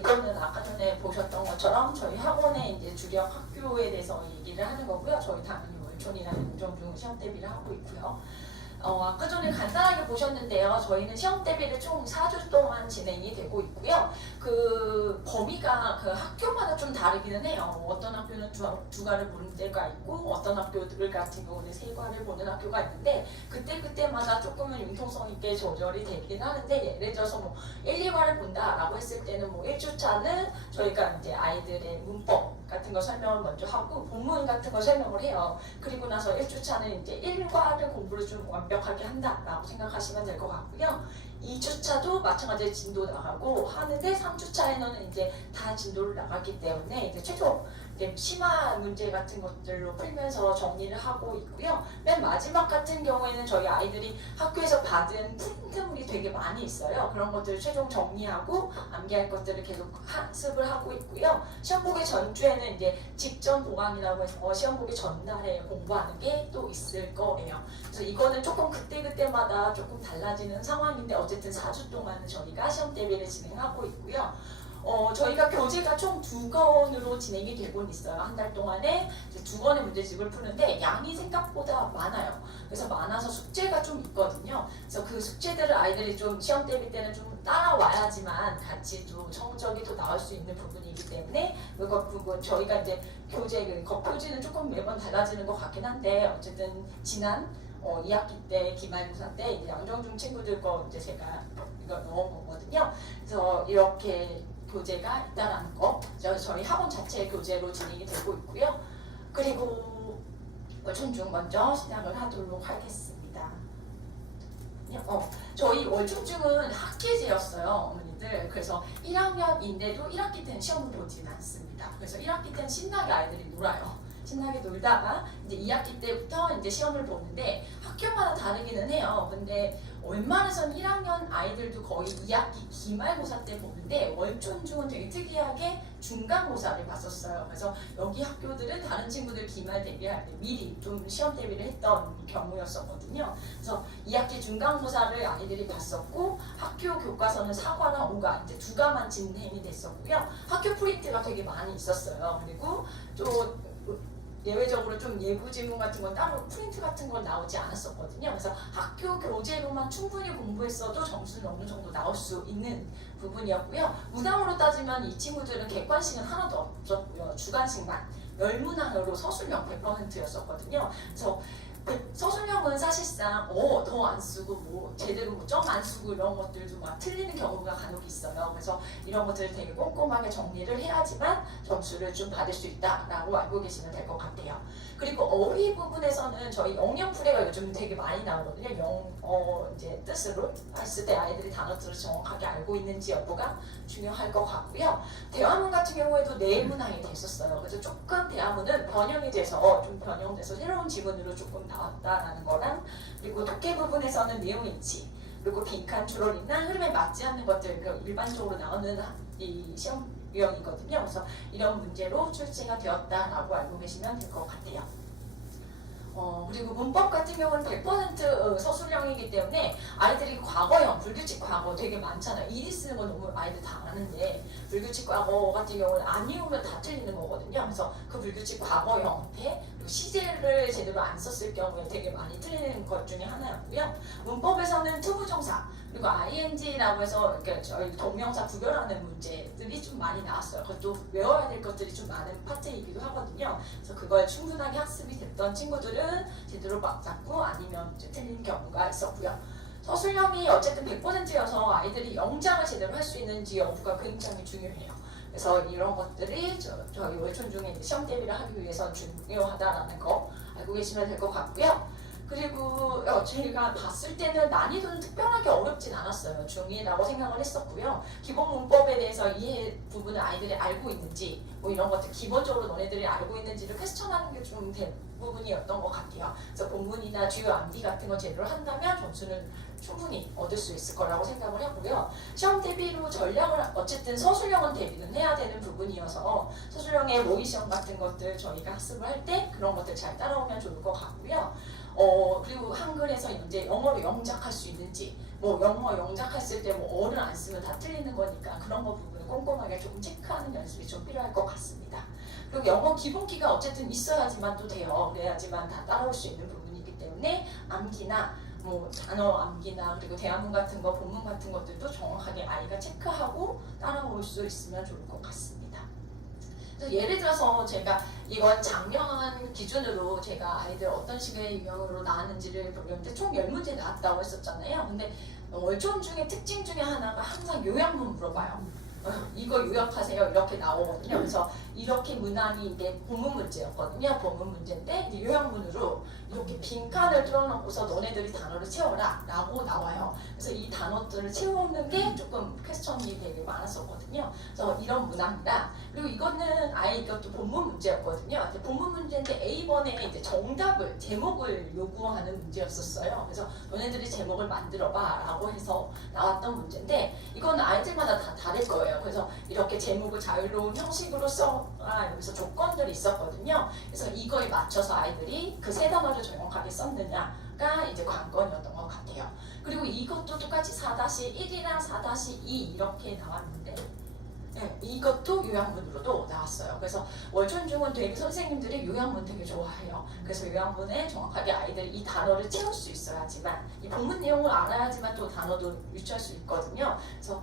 이거는 아까 전에 보셨던 것처럼 저희 학원의 이제 주력 학교에 대해서 얘기를 하는 거고요. 저희 당연히 월촌이라는 운정중 시험 대비를 하고 있고요. 아까 전에 간단하게 보셨는데요. 저희는 시험 대비를 총 4주 동안 진행이 되고 있고요. 그 범위가 그 학교마다 좀 다르기는 해요. 어떤 학교는 두 과를 보는 데가 있고 어떤 학교들 같은 경우는 세 과를 보는 학교가 있는데 그때마다 조금은 융통성 있게 조절이 되긴 하는데 예를 들어서 뭐 1, 2과를 본다라고 했을 때는 뭐 1주차는 저희가 이제 아이들의 문법 같은 거 설명을 먼저 하고 본문 같은 거 설명을 해요. 그리고 나서 1주차는 이제 1과를 공부를 좀 완벽하게 한다라고 생각하시면 될 것 같고요. 2주차도 마찬가지로 진도 나가고 하는데 3주차에는 이제 다 진도를 나갔기 때문에 이제 최종 이제 심화 문제 같은 것들로 풀면서 정리를 하고 있고요. 맨 마지막 같은 경우에는 저희 아이들이 학교에서 받은 프린트물이 되게 많이 있어요. 그런 것들을 최종 정리하고 암기할 것들을 계속 학습을 하고 있고요. 시험 보기 전주에는 이제 직전 보강이라고 해서 시험 보기 전날에 공부하는 게 또 있을 거예요. 그래서 이거는 조금 그때마다 조금 달라지는 상황인데 어쨌든 4주 동안은 저희가 시험 대비를 진행하고 있고요. 저희가 교재가 총 2권으로 진행이 되고 있어요. 한 달 동안에 이제 2권의 문제집을 푸는데 양이 생각보다 많아요. 그래서 많아서 숙제가 좀 있거든요. 그래서 그 숙제들을 아이들이 좀 시험 대비 때는 좀 따라와야지만 같이 또 성적이 또 나올 수 있는 부분이기 때문에 그것 부분 저희가 이제 교재 그 겉표지는 조금 매번 달라지는 것 같긴 한데 어쨌든 지난 2학기 때 기말고사 때 이제 양정중 친구들 거 이제 제가 이걸 넣은 거거든요. 그래서 이렇게 교재가 있다라는 거, 저희 학원 자체의 교재로 진행이 되고 있고요. 그리고 월중중 먼저 시작을 하도록 하겠습니다. 저희 월중중은 학기제였어요, 어머니들. 그래서 1학년인데도 1학기 때는 시험을 보진 않습니다. 그래서 1학기 때는 신나게 아이들이 놀아요. 신나게 놀다가 이제 2학기 때부터 이제 시험을 보는데 학교마다 다르기는 해요. 근데 웬만해서는 1학년 아이들도 거의 2학기 기말고사 때 보는데 월촌중은 되게 특이하게 중간고사를 봤었어요. 그래서 여기 학교들은 다른 친구들 기말 대비할 때 미리 좀 시험 대비를 했던 경우였었거든요. 그래서 2학기 중간고사를 아이들이 봤었고 학교 교과서는 4과나 5과 이제 2과만 진행이 됐었고요. 학교 프린트가 되게 많이 있었어요. 그리고 또 예외적으로 좀 예부 질문 같은 건 따로 프린트 같은 건 나오지 않았었거든요. 그래서 학교 교재로만 충분히 공부했어도 점수는 어느 정도 나올 수 있는 부분이었고요. 문항으로 따지면 이 친구들은 객관식은 하나도 없었고요. 주관식만 열문항으로 서술형 100%였었거든요. 그래서 서술형은 사실상 더 안 쓰고 뭐 제대로 점 안 쓰고 이런 것들도 막 틀리는 경우가 간혹 있어요. 그래서 이런 것들을 되게 꼼꼼하게 정리를 해야지만 점수를 좀 받을 수 있다라고 알고 계시면 될 것 같아요. 그리고 어휘 부분에서는 저희 영영풀이가 요즘 되게 많이 나오거든요. 이제 뜻으로 했을 때 아이들이 단어들을 정확하게 알고 있는지 여부가 중요할 것 같고요. 대화문 같은 경우에도 내문항이 됐었어요. 그래서 조금 대화문은 변형이 돼서 좀 변형돼서 새로운 지문으로 조금 나왔다라는 거랑 그리고 독해 부분에서는 내용일치 그리고 빈칸 추론이나 흐름에 맞지 않는 것들 일반적으로 나오는 이 시험 유형이거든요. 그래서 이런 문제로 출제가 되었다라고 알고 계시면 될 것 같아요. 그리고 문법 같은 경우는 100% 서술형이기 때문에 아이들이 과거형, 불규칙 과거 되게 많잖아요. 일이 쓰는 건 너무 아이들 다 아는데 불규칙 과거 같은 경우는 아니오면 다 틀리는 거거든요. 그래서 그 불규칙 과거형태 시제를 제대로 안 썼을 경우에 되게 많이 틀리는 것 중에 하나였고요. 문법에서는 투부정사 그리고 ing라고 해서 저희 동명사 구별하는 문제들이 좀 많이 나왔어요. 그것도 외워야 될 것들이 좀 많은 파트이기도 하거든요. 그래서 그걸 충분하게 학습이 됐던 친구들은 제대로 맞았고 아니면 이제 틀린 경우가 있었고요. 서술형이 어쨌든 100%여서 아이들이 영장을 제대로 할 수 있는지 여부가 굉장히 중요해요. 그래서 이런 것들이 저희 월촌중에 시험 대비를 하기 위해서 중요하다라는 거 알고 계시면 될 것 같고요. 그리고 저희가 봤을 때는 난이도는 특별하게 어렵진 않았어요. 중2라고 생각을 했었고요. 기본 문법에 대해서 이해 부분을 아이들이 알고 있는지 뭐 이런 것들 기본적으로 너네들이 알고 있는지를 퀘스천하는 게 좀 대부분이었던 것 같아요. 그래서 본문이나 주요 암기 같은 거 제대로 한다면 점수는 충분히 얻을 수 있을 거라고 생각을 하고요. 시험 대비로 전략을 어쨌든 서술형은 대비는 해야 되는 부분이어서 서술형의 모의 시험 같은 것들 저희가 학습을 할 때 그런 것들 잘 따라오면 좋을 것 같고요. 그리고 한글에서 이제 영어로 영작할 수 있는지 뭐 영어 영작했을 때 뭐 어를 안 쓰면 다 다 틀리는 거니까 그런 거 부분을 꼼꼼하게 조금 체크하는 연습이 좀 필요할 것 같습니다. 그리고 영어 기본기가 어쨌든 있어야지만 또 돼요. 그래야지만 다 따라올 수 있는 부분이기 때문에 암기나 뭐 단어 암기나 그리고 대화문 같은 거, 본문 같은 것들도 정확하게 아이가 체크하고 따라올 수 있으면 좋을 것 같습니다. 그래서 예를 들어서 제가 이건 작년 기준으로 제가 아이들 어떤 식의 유형으로 나왔는지를 보는데 총 10문제 나왔다고 했었잖아요. 근데 월점 중에 특징 중에 하나가 항상 요약문 물어봐요. 이거 요약하세요 이렇게 나오거든요. 그래서 이렇게 문항이 이제 본문 문제였거든요. 본문 문제인데 이제 요약문으로 이렇게 빈칸을 뚫어놓고서 너네들이 단어를 채워라 라고 나와요. 그래서 이 단어들을 채우는 게 조금 퀘스천이 되게 많았었거든요. 그래서 이런 문항이라 그리고 이거는 아예 이것도 본문 문제였거든요. 근데 본문 문제인데 A번에 이제 정답을 제목을 요구하는 문제였었어요. 그래서 너네들이 제목을 만들어봐 라고 해서 나왔던 문제인데 이건 아이들마다 다 다를 거예요. 그래서 이렇게 제목을 자유로운 형식으로 써라 여기서 조건들이 있었거든요. 그래서 이거에 맞춰서 아이들이 그 세 단어를 정확하게 썼느냐가 이제 관건이었던 것 같아요. 그리고 이것도 똑같이 4-1이랑 4-2 이렇게 나왔는데 네, 이것도 요약문으로도 나왔어요. 그래서 월촌중은 되게 선생님들이 요약문 되게 좋아해요. 그래서 요약문에 정확하게 아이들 이 단어를 채울 수 있어야지만 이 본문 내용을 알아야지만 또 단어도 유치할 수 있거든요. 그래서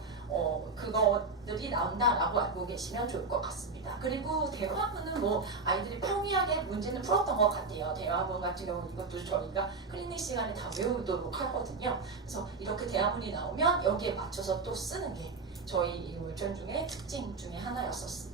그것들이 나온다라고 알고 계시면 좋을 것 같습니다. 그리고 대화문은 뭐 아이들이 평이하게 문제는 풀었던 것 같아요. 대화문 같은 경우 이것도 저희가 클리닉 시간에 다 외우도록 하거든요. 그래서 이렇게 대화문이 나오면 여기에 맞춰서 또 쓰는 게 저희 월전 중에 특징 중에 하나였었습니다.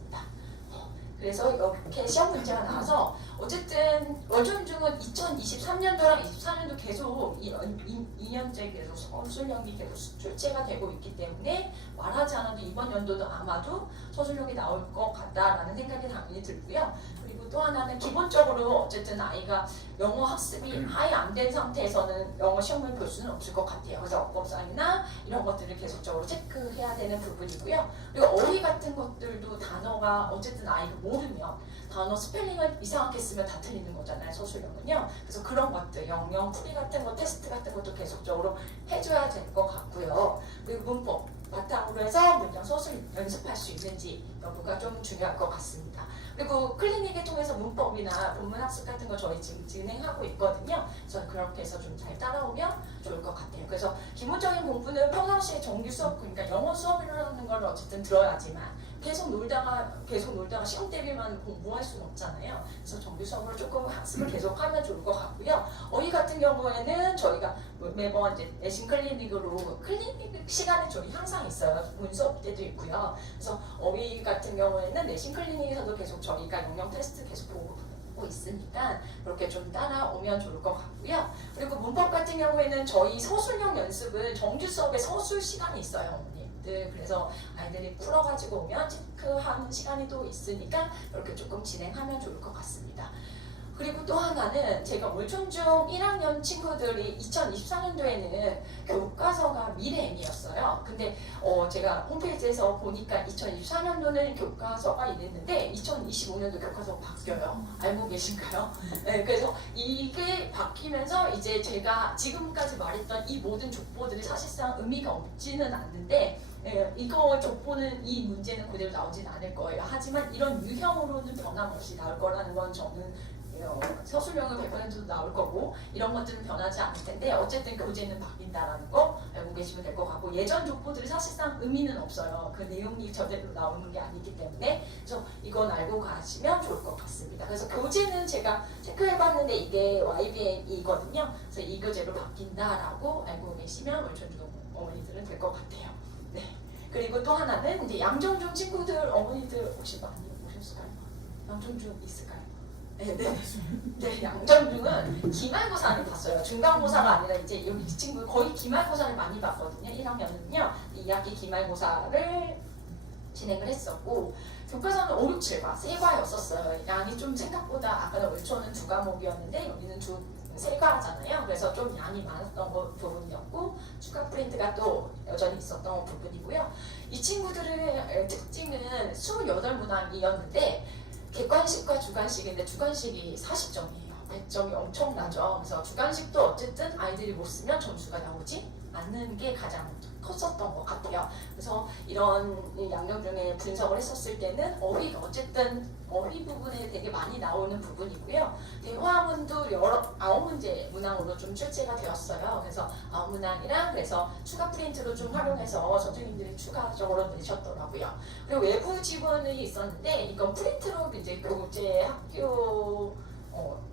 그래서 이렇게 시험 문제가 나와서 어쨌든 월전 중은 2023년도랑 24년도 계속 2년째 계속 서술형이 계속 출제가 되고 있기 때문에 말하지 않아도 이번 연도도 아마도 서술형이 나올 것 같다라는 생각이 당연히 들고요. 그리고 또 하나는 기본적으로 어쨌든 아이가 영어 학습이 아예 안 된 상태에서는 영어 시험을 볼 수는 없을 것 같아요. 그래서 어법상이나 이런 것들을 계속적으로 체크해야 되는 부분이고요. 그리고 어휘 같은 것들도 단어가 어쨌든 아이가 모르면 단어 스펠링을 이상하게 쓰면 다 틀리는 거잖아요. 서술형은요. 그래서 그런 것들, 영영 풀이 같은 거, 테스트 같은 것도 계속적으로 해줘야 될 것 같고요. 그리고 문법 바탕으로 해서 문장 서술 연습할 수 있는지 여부가 좀 중요할 것 같습니다. 그리고 클리닉을 통해서 문법이나 본문 학습 같은 거 저희 지금 진행하고 있거든요. 그래서 그렇게 해서 좀 잘 따라오면 좋을 것 같아요. 그래서 기본적인 공부는 평상시에 정규 수업, 그러니까 영어 수업이라는 걸 어쨌든 들어야지만 계속 놀다가 시험 대비만 공부할 수는 없잖아요. 그래서 정규 수업으로 조금 학습을 계속하면 좋을 것 같고요. 어휘 같은 경우에는 저희가 매번 이제 내신 클리닉으로 클리닉 시간이 저희 항상 있어요. 본 수업 때도 있고요. 그래서 어휘 같은 경우에는 내신 클리닉에서도 계속 저희가 영역 테스트 계속 보고 있으니까 그렇게 좀 따라오면 좋을 것 같고요. 그리고 문법 같은 경우에는 저희 서술형 연습은 정규 수업에 서술 시간이 있어요. 그래서 아이들이 풀어가지고 오면 체크하는 시간이 또 있으니까 이렇게 조금 진행하면 좋을 것 같습니다. 그리고 또 하나는 제가 월촌중 1학년 친구들이 2024년도에는 교과서가 미래엠이었어요. 근데 제가 홈페이지에서 보니까 2024년도는 교과서가 이랬는데 2025년도 교과서가 바뀌어요. 알고 계신가요? 네, 그래서 이게 바뀌면서 이제 제가 지금까지 말했던 이 모든 족보들이 사실상 의미가 없지는 않는데 이거 족보는 이 문제는 그대로 나오진 않을 거예요. 하지만 이런 유형으로는 변함없이 나올 거라는 건 저는 서술형은 100% 나올 거고 이런 것들은 변하지 않을 텐데 어쨌든 교재는 바뀐다라는 거 알고 계시면 될 것 같고 예전 족보들이 사실상 의미는 없어요. 그 내용이 저대로 나오는 게 아니기 때문에 그래서 이건 알고 가시면 좋을 것 같습니다. 그래서 교재는 제가 체크해봤는데 이게 YBM이거든요. 그래서 이 교재로 바뀐다라고 알고 계시면 월촌중 어머니들은 될 것 같아요. 네. 그리고 또 하나는 이제 양정중 친구들 어머니들 혹시 많이 오셨을까요? 양정중 있을까요? 네, 양정중은 기말고사를 봤어요. 중간고사가 아니라 이제 이 친구 거의 기말고사를 많이 봤거든요. 1학년은요. 2학기 기말고사를 진행을 했었고 교과서는 5, 6, 7과 3과였었어요. 양이 좀 생각보다 아까는 월초는 2과목이었는데 여기는 3과잖아요. 그래서 좀 양이 많았던 부분이었고 추가 프린트가 또 여전히 있었던 부분이고요. 이 친구들의 특징은 28문항이었는데 객관식과 주관식인데 주관식이 40점이에요. 100점이 엄청나죠. 그래서 주관식도 어쨌든 아이들이 못 쓰면 점수가 나오지 않는 게 가장 컸었던 것 같아요. 그래서 이런 양정중에 분석을 했었을 때는 어휘가 어쨌든 어휘 부분에 되게 많이 나오는 부분이고요. 대화문도 여러 9문제 문항으로 좀 출제가 되었어요. 그래서 9문항이랑 그래서 추가 프린트로 좀 활용해서 선생님들이 추가적으로 내셨더라고요. 그리고 외부 지원이 있었는데 이건 프린트로 이제 교재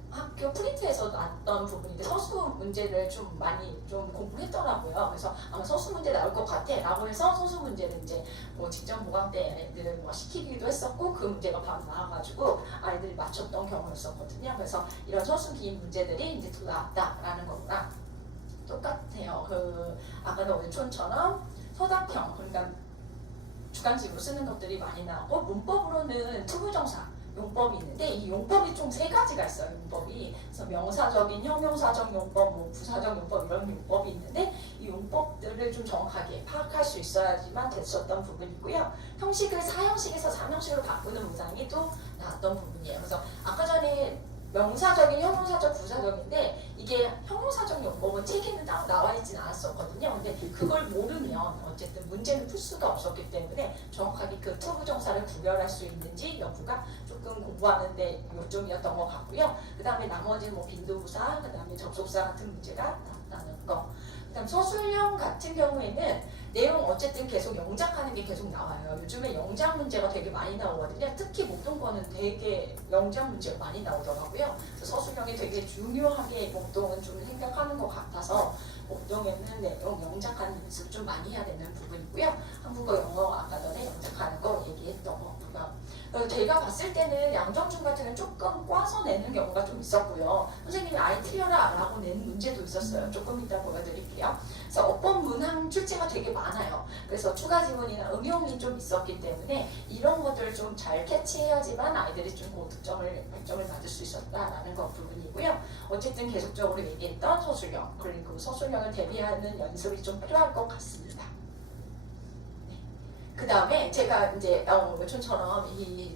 학교 프린트에서 나왔던 부분인데 서수 문제를 좀 많이 좀 공부했더라고요. 그래서 아마 서수 문제 나올 것 같아 라고 해서 서수 문제를 이제 뭐 직전 보강 때 애들 뭐 시키기도 했었고 그 문제가 바로 나와가지고 아이들이 맞췄던 경우였었거든요. 그래서 이런 서수 기인 문제들이 이제 나왔다라는 거구나. 똑같아요. 그 아까도 외촌처럼 서답형 그러니까 주관식으로 쓰는 것들이 많이 나오고 문법으로는 투부정사 용법이 있는데 이 용법이 총 3가지가 있어요. 용법이 그래서 명사적인 형용사적 용법, 뭐 부사적 용법 이런 용법이 있는데 이 용법들을 좀 정확하게 파악할 수 있어야지만 됐었던 부분이고요. 형식을 4형식에서 3형식으로 바꾸는 문항이 또 나왔던 부분이에요. 그래서 아까 전에 명사적인, 형용사적, 부사적인데 이게 형용사적 용법은 책에는 따로 나와 있진 않았었거든요. 근데 그걸 모르면 어쨌든 문제를 풀 수가 없었기 때문에 정확하게 그 투부정사를 구별할 수 있는지 여부가 조금 공부하는데 요점이었던 것 같고요. 그 다음에 나머지 뭐 빈도부사, 그 다음에 접속사 같은 문제가 나왔다는 거. 그 다음 서술형 같은 경우에는 내용 어쨌든 계속 영작하는 게 계속 나와요. 요즘에 영작 문제가 되게 많이 나오거든요. 특히 목동권은 되게 영작 문제가 많이 나오더라고요. 그래서 서술형이 되게 중요하게 목동은 좀 생각하는 것 같아서 목동에는 내용 영작하는 연습 좀 많이 해야 되는 부분이고요. 한국어, 영어 아까 전에 영작하는 거 얘기했던 거고요. 제가 봤을 때는 양정중 같은 경우는 조금 꽈서 내는 경우가 좀 있었고요. 선생님이 아이 틀려라 라고 낸 문제도 있었어요. 조금 이따 보여드릴게요. 그래서 어법 문항 출제가 되게 많아요. 그래서 추가 지원이나 응용이 좀 있었기 때문에 이런 것들을 좀 잘 캐치해야지만 아이들이 좀 고득점을 100점을 받을 수 있었다라는 것 부분이고요. 어쨌든 계속적으로 얘기했던 서술형 그리고 서술형을 대비하는 연습이 좀 필요할 것 같습니다. 그 다음에 제가 이제 외촌처럼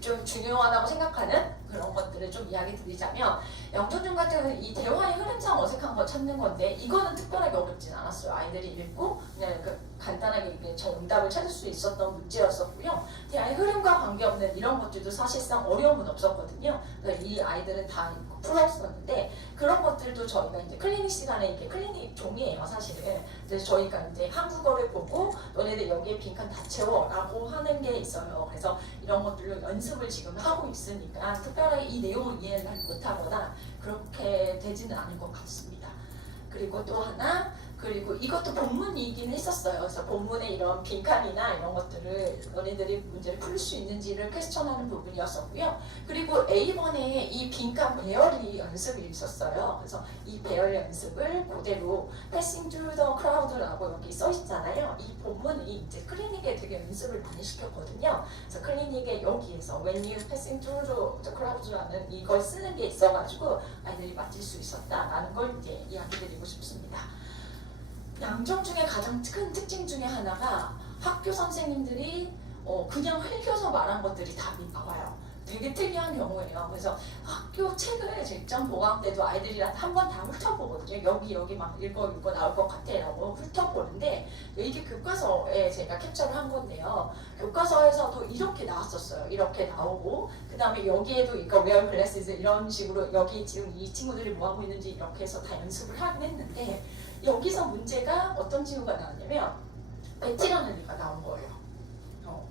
좀 중요하다고 생각하는 그런 것들을 좀 이야기 드리자면 양정중 같은 경우는 이 대화의 흐름상 어색한 거 찾는 건데 이거는 특별하게 어렵진 않았어요. 아이들이 읽고 그냥 간단하게 정답을 찾을 수 있었던 문제였었고요. 대화의 흐름과 관계없는 이런 것들도 사실상 어려움은 없었거든요. 그래서 이 아이들은 다 풀었었는데 그런 것들도 저희가 이제 클리닉 시간에 이렇게 클리닉 종이에요 사실은. 그래서 저희가 이제 한국어를 보고 너네들 여기에 빈칸 다 채워라고 하는 게 있어요. 그래서 이런 것들로 연습을 지금 하고 있으니까 특별하게 이 내용을 이해를 못하거나 그렇게 되지는 않을 것 같습니다. 그리고 또 하나 그리고 이것도 본문이긴 했었어요. 그래서 본문에 이런 빈칸이나 이런 것들을 너네들이 문제를 풀 수 있는지를 퀘스천하는 부분이었었고요. 그리고 A번에 이 빈칸 배열이 연습이 있었어요. 그래서 이 배열 연습을 그대로 Passing through the crowd라고 여기 써 있잖아요. 이 본문이 이제 클리닉에 되게 연습을 많이 시켰거든요. 그래서 클리닉에 여기에서 When you passing through the crowd라는 이걸 쓰는 게 있어가지고 아이들이 맞힐 수 있었다라는 걸 이제 이야기드리고 싶습니다. 양정중의 가장 큰 특징 중에 하나가 학교 선생님들이 그냥 흘겨서 말한 것들이 답이 나와요. 되게 특이한 경우예요. 그래서 학교 책을 직전 보강 때도 아이들이랑 한 번 다 훑어보거든요. 여기 막 읽어 나올 것 같아 라고 훑어보는데 이게 교과서에 제가 캡처를 한 건데요. 교과서에서도 이렇게 나왔었어요. 이렇게 나오고 그 다음에 여기에도 이거 wear glasses 이런 식으로 여기 지금 이 친구들이 뭐 하고 있는지 이렇게 해서 다 연습을 하긴 했는데 여기서 문제가 어떤 친구가 나왔냐면 베티라는 애가 나온 거예요.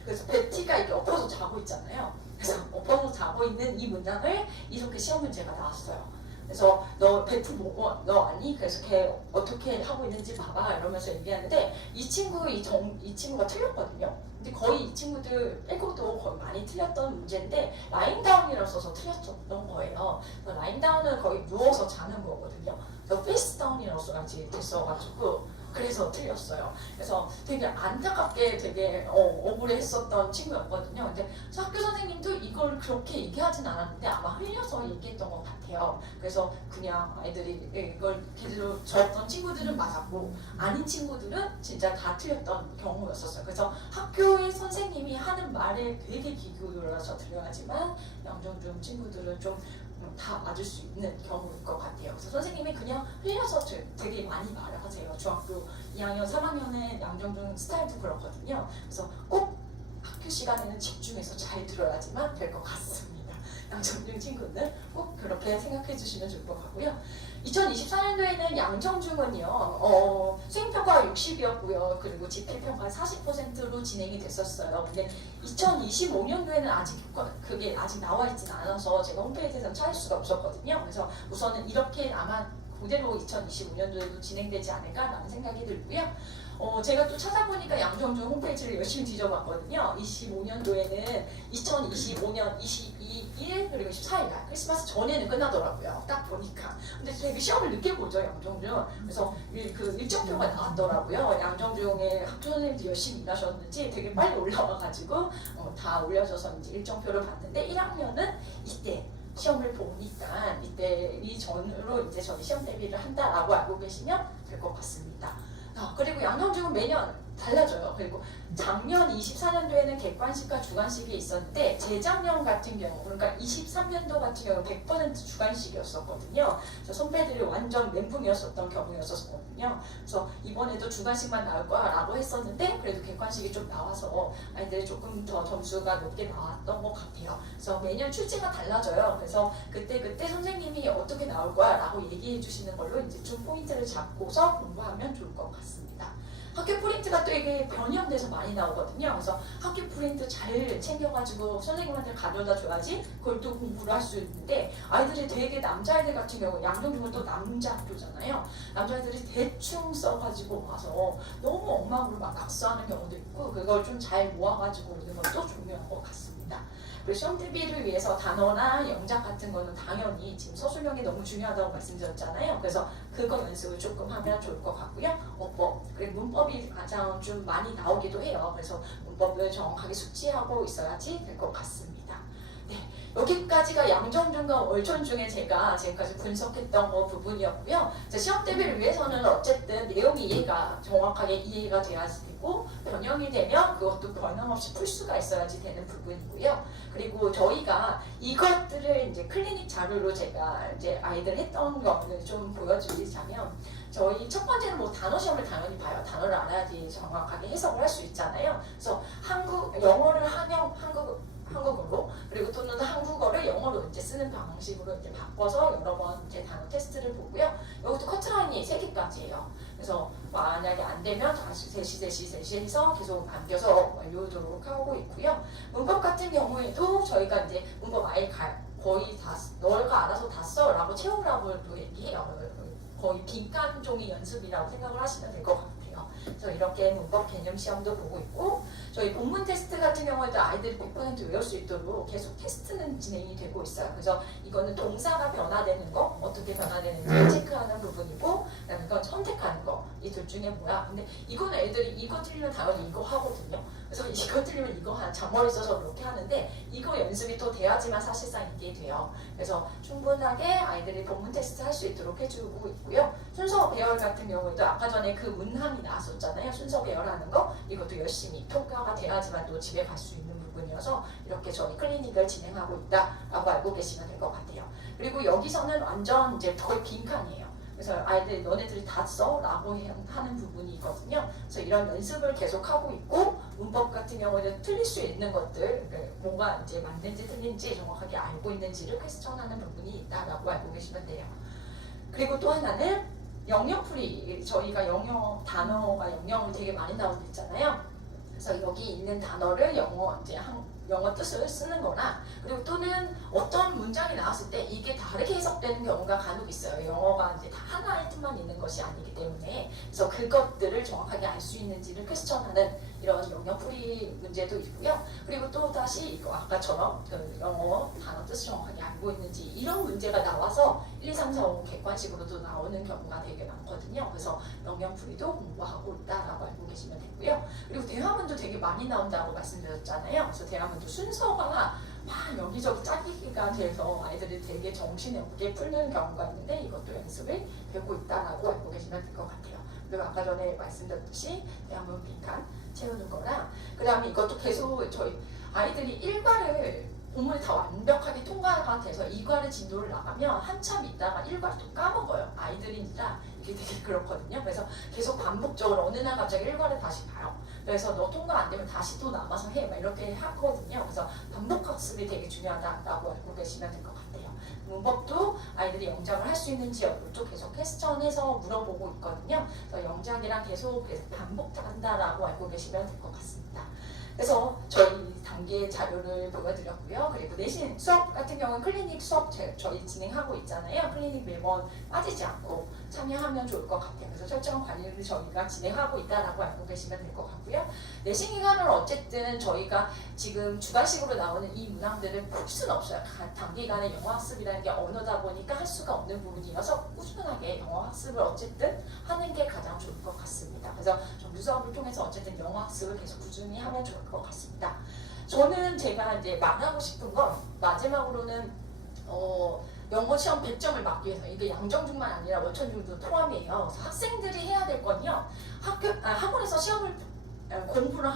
그래서 베티가 이렇게 엎어서 자고 있잖아요. 그래서 엎어서 자고 있는 이 문장을 이렇게 시험 문제가 나왔어요. 그래서 너 베티 뭐고 너 아니? 그래서 걔 어떻게 하고 있는지 봐봐 이러면서 얘기하는데 이 친구가 틀렸거든요. 근데 거의 이 친구들 빼고도 거의 많이 틀렸던 문제인데 라인다운이라고 써서 틀렸던 거예요. 라인다운은 거의 누워서 자는 거거든요. 페이스 다운이라고 써가지고 됐어가지고 그래서 틀렸어요. 그래서 되게 안타깝게 되게 억울했었던 친구였거든요. 근데 학교 선생님도 이걸 그렇게 얘기하진 않았는데 아마 흘려서 얘기했던 것 같아요. 그래서 그냥 아이들이 이걸 제대로 적었던 친구들은 맞았고 아닌 친구들은 진짜 다 틀렸던 경우였었어요. 그래서 학교의 선생님이 하는 말에 되게 귀 기울여서 들어야지만 양정중 친구들은 좀 다 맞을 수 있는 경우일 것 같아요. 그래서 선생님이 그냥 흘려서 되게 많이 말을 하세요. 중학교 2학년, 3학년에 양정중 스타일도 그렇거든요. 그래서 꼭 학교 시간에는 집중해서 잘 들어야지만 될 것 같습니다. 양정중 친구들 꼭 그렇게 생각해 주시면 좋을 것 같고요. 2024년도에는 양정중은요, 수행평가 60이었고요. 그리고 집필평가 40%로 진행이 됐었어요. 근데 2025년도에는 아직 그게 아직 나와 있진 않아서 제가 홈페이지에서 찾을 수가 없었거든요. 그래서 우선은 이렇게 아마 그대로 2025년도에도 진행되지 않을까라는 생각이 들고요. 제가 또 찾아보니까 양정중 홈페이지를 열심히 뒤져봤거든요. 25년도에는 2025년 22일 그리고 24일날 크리스마스 전에는 끝나더라고요. 딱 보니까. 근데 되게 시험을 늦게 보죠, 양정중. 그래서 그 일정표가 나왔더라고요. 양정중의 학교 선생님들 열심히 일하셨는지 되게 빨리 올라와가지고 다 올려져서 이제 일정표를 봤는데 1학년은 이때 시험을 보니까 이때 이 전으로 이제 저희 시험 대비를 한다라고 알고 계시면 될 것 같습니다. 그리고 양정중은 매년 달라져요. 그리고 작년 24년도에는 객관식과 주관식이 있었는데 재작년 같은 경우 그러니까 23년도 같은 경우 100% 주관식이었었거든요. 그래서 선배들이 완전 멘붕이었었던 경우였었거든요. 그래서 이번에도 주관식만 나올 거라고 했었는데 그래도 객관식이 좀 나와서 아이들이 조금 더 점수가 높게 나왔던 것 같아요. 그래서 매년 출제가 달라져요. 그래서 그때 선생님이 어떻게 나올 거야라고 얘기해 주시는 걸로 이제 좀 포인트를 잡고서 공부하면 좋을 것 같습니다. 학교 프린트가 또 이게 변형돼서 많이 나오거든요. 그래서 학교 프린트 잘 챙겨가지고 선생님한테 가져다 줘야지 그걸 또 공부를 할 수 있는데 아이들이 되게 남자아이들 같은 경우 양정중은 또 남자 학교잖아요. 남자아이들이 대충 써가지고 와서 너무 엉망으로 막 낙서하는 경우도 있고 그걸 좀 잘 모아가지고 오는 것도 중요한 것 같습니다. 그리고 시험 대비를 위해서 단어나 영작 같은 거는 당연히 지금 서술형이 너무 중요하다고 말씀드렸잖아요. 그래서 그거 연습을 조금 하면 좋을 것 같고요. 어법, 그리고 문법이 가장 좀 많이 나오기도 해요. 그래서 문법을 정확하게 숙지하고 있어야지 될 것 같습니다. 네, 여기까지가 양정중과 월천 중에 제가 지금까지 분석했던 부분이었고요. 시험 대비를 위해서는 어쨌든 내용이 정확하게 이해가 돼야 되고 변형이 되면 그것도 변형 없이 풀 수가 있어야지 되는 부분이고요. 그리고 저희가 이것들을 이제 클리닉 자료로 제가 이제 아이들 했던 거를 좀 보여드리자면 저희 첫 번째는 뭐 단어 시험을 당연히 봐요. 단어를 알아야지 정확하게 해석을 할 수 있잖아요. 그래서 영어를 한국어로 그리고 또는 한국어를 영어로 이제 쓰는 방식으로 이제 바꿔서 여러 번 이제 단어 테스트를 보고요. 여기도 커트라인이 3개까지예요. 그래서 만약에 안 되면 다시 3시 해서 계속 남겨서 완료하도록 하고 있고요. 문법 같은 경우에도 저희가 이제 문법 아예 거의 다 너가 알아서 다 써라고 채우라고 얘기해요. 거의 빈칸 종이 연습이라고 생각을 하시면 될 것 같아요. 그래서 이렇게 문법 개념 시험도 보고 있고 저희 본문 테스트 같은 경우에도 아이들이 100% 외울 수 있도록 계속 테스트는 진행이 되고 있어요. 그래서 이거는 동사가 변화되는 거 어떻게 변화되는지 체크하는 부분이고 그다음에 이건 선택하는 거 이 둘 중에 뭐야. 근데 이거는 애들이 이거 틀리면 당연히 이거 하거든요. 그래서 이거 틀리면 이거 잔머리 써서 그렇게 하는데 이거 연습이 또 돼야지만 사실상 이게 돼요. 그래서 충분하게 아이들이 본문 테스트 할 수 있도록 해주고 있고요. 순서 배열 같은 경우에도 아까 전에 그 문항이 나왔었잖아요. 순서 배열하는 거 이것도 열심히 평가가 돼야지만 또 집에 갈 수 있는 부분이어서 이렇게 저희 클리닉을 진행하고 있다라고 알고 계시면 될 것 같아요. 그리고 여기서는 완전 이제 거의 빈칸이에요. 그래서 아이들 너네들이 다 써라고 하는 부분이 있거든요. 그래서 이런 연습을 계속하고 있고 문법 같은 경우는 틀릴 수 있는 것들 뭐가 이제 맞는지 틀린지 정확하게 알고 있는지를 퀘스천하는 부분이 있다라고 알고 계시면 돼요. 그리고 또 하나는 영역풀이 저희가 단어가 영역이 되게 많이 나오고 있잖아요. 그래서 여기 있는 단어를 영어 뜻을 쓰는 거나 그리고 또는 어떤 문장이 나왔을 때 이게 다르게 해석되는 경우가 간혹 있어요. 영어가 이제 다 하나의 뜻만 있는 것이 아니기 때문에 그래서 그것들을 정확하게 알 수 있는지를 퀘스천하는 이런 영역풀이 문제도 있고요. 그리고 또 다시 이거 아까처럼 그 영어 단어 뜻을 정확하게 알고 있는지 이런 문제가 나와서 1, 2, 3, 4, 5 객관식으로도 나오는 경우가 되게 많거든요. 그래서 영역풀이도 공부하고 있다라고 알고 계시면 되고요. 그리고 대화문도 되게 많이 나온다고 말씀드렸잖아요. 그래서 대화문도 순서가 막 여기저기 짜기가 돼서 아이들이 되게 정신이 없게 풀는 경우가 있는데 이것도 연습을 배우고 있다라고 알고 계시면 될 것 같아요. 그리고 아까 전에 말씀드렸듯이 대화문 빈칸 채우는 거랑 그 다음에 이것도 계속 저희 아이들이 일과를 본문이 다 완벽하게 통과가 돼서 2과를 진도를 나가면 한참 있다가 1과를 또 까먹어요. 아이들이니까 이게 되게 그렇거든요. 그래서 계속 반복적으로 어느 날 갑자기 1과를 다시 봐요. 그래서 너 통과 안 되면 다시 또 남아서 해. 막 이렇게 하거든요. 그래서 반복 학습이 되게 중요하다고 알고 계시면 될 것 같아요. 문법도 아이들이 영작을 할 수 있는지 여부도 계속 퀘스천해서 물어보고 있거든요. 그래서 영작이랑 계속 반복한다라고 알고 계시면 될 것 같습니다. 그래서 저희 단계 자료를 보여드렸고요. 그리고 내신 수업 같은 경우는 클리닉 수업 저희 진행하고 있잖아요. 클리닉 매번 빠지지 않고 참여하면 좋을 것 같아요. 그래서 철저한 관리를 저희가 진행하고 있다라고 알고 계시면 될 것 같고요. 내신 기간은 어쨌든 저희가 지금 주관식으로 나오는 이 문항들을 풀 수는 없어요. 단기간에 영어 학습이라는 게 언어다 보니까 할 수가 없는 부분이어서 꾸준하게 영어 학습을 어쨌든 하는 게 가장 좋을 것 같습니다. 그래서 정규 수업을 통해서 어쨌든 영어 학습을 계속 꾸준히 하면 좋을 것 같습니다. 저는 제가 이제 말하고 싶은 건 마지막으로는 영어 시험 100점을 맞기 위해서 이게 양정중만 아니라 원천중도 포함이에요. 그래서 학생들이 해야 될 건요. 학원에서 시험을 공부를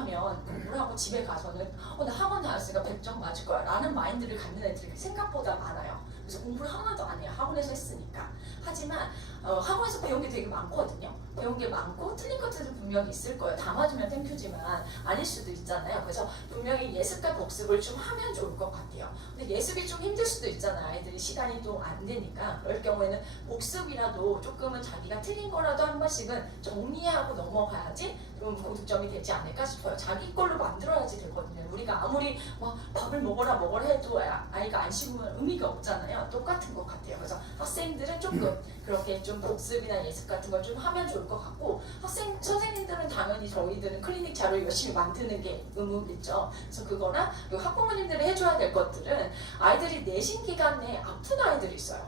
하고 집에 가서는 나 학원 다녔으니까 100점 맞을 거야 라는 마인드를 갖는 애들이 생각보다 많아요. 그래서 공부를 하나도 안 해요. 학원에서 했으니까. 하지만 학원에서 배운 게 되게 많거든요. 배운 게 많고 틀린 것들은 분명히 있을 거예요. 다 맞으면 땡큐지만 아닐 수도 있잖아요. 그래서 분명히 예습과 복습을 좀 하면 좋을 것 같아요. 근데 예습이 좀 힘들 수도 있잖아요. 아이들이 시간이 또 안 되니까. 그럴 경우에는 복습이라도 조금은 자기가 틀린 거라도 한 번씩은 정리하고 넘어가야지 좀 고득점이 되지 않을까 싶어요. 자기 걸로 만들어야지 되거든요. 우리가 아무리 막 밥을 먹어라 해도 아이가 안 씹으면 의미가 없잖아요. 똑같은 것 같아요. 그래서 학생들은 조금 그렇게 좀 복습이나 예습 같은 걸 좀 하면 좋을 것 같고 선생님들은 당연히 저희들은 클리닉 자료 열심히 만드는 게 의무겠죠. 그래서 그거나 학부모님들이 해줘야 될 것들은 아이들이 내신 기간에 아픈 아이들이 있어요.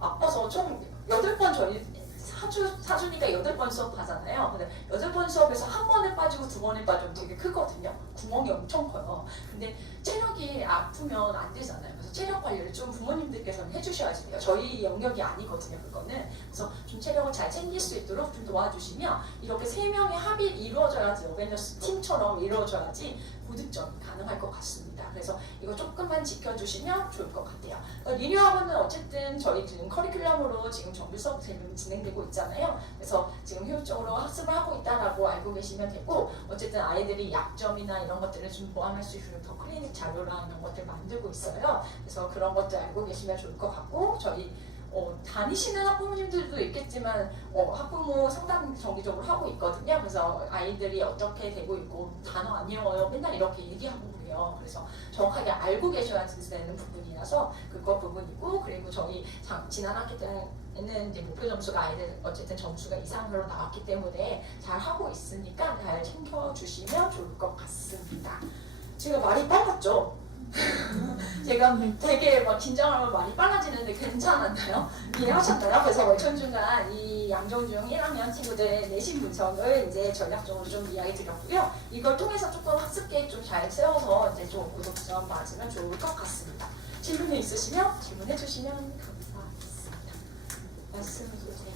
아파서 총 8번 저희 사주니까 8번 수업 하잖아요. 근데 8번 수업에서 한 번에 빠지고 2번에 빠지면 되게 크거든요. 구멍이 엄청 커요. 근데 체력이 아프면 안 되잖아요. 그래서 체력 관리를 좀 부모님들께서는 해주셔야지 돼요. 저희 영역이 아니거든요, 그거는. 그래서 좀 체력을 잘 챙길 수 있도록 좀 도와주시면 이렇게 3명의 합이 이루어져야지 어벤져스 팀처럼 이루어져야지 고득점이 가능할 것 같습니다. 그래서 이거 조금만 지켜주시면 좋을 것 같아요. 리뉴학원은 어쨌든 저희 지금 커리큘럼으로 지금 정규 수업 진행되고 있잖아요. 그래서 지금 효율적으로 학습을 하고 있다라고 알고 계시면 되고 어쨌든 아이들이 약점이나 이런 것들을 좀 보완할 수 있도록 더 클리닉 자료랑 이런 것들 만들고 있어요. 그래서 그런 것들 알고 계시면 좋을 것 같고 저희 다니시는 학부모님들도 있겠지만 학부모 상담 정기적으로 하고 있거든요. 그래서 아이들이 어떻게 되고 있고 단어 안 외워요 맨날 이렇게 얘기하고 그래요. 그래서 정확하게 알고 계셔야 되는 부분이라서 그거 부분이고 그리고 저희 지난 학기 때는 이제 목표 점수가 아이들 어쨌든 점수가 이상으로 나왔기 때문에 잘 하고 있으니까 잘 챙겨주시면 좋을 것 같습니다. 제가 말이 빨랐죠? 제가 되게 막 긴장하면 말이 빨라지는데 괜찮았나요? 이해하셨나요? 그래서 월천중간 이 양정중 1학년 친구들의 내신 분석을 이제 전략적으로 좀 이야기 드렸고요. 이걸 통해서 조금 학습 계획 좀 잘 세워서 이제 좀 고득점 맞으면 좋을 것 같습니다. 질문이 있으시면 질문해 주시면 감사하겠습니다. 말씀해 주세요.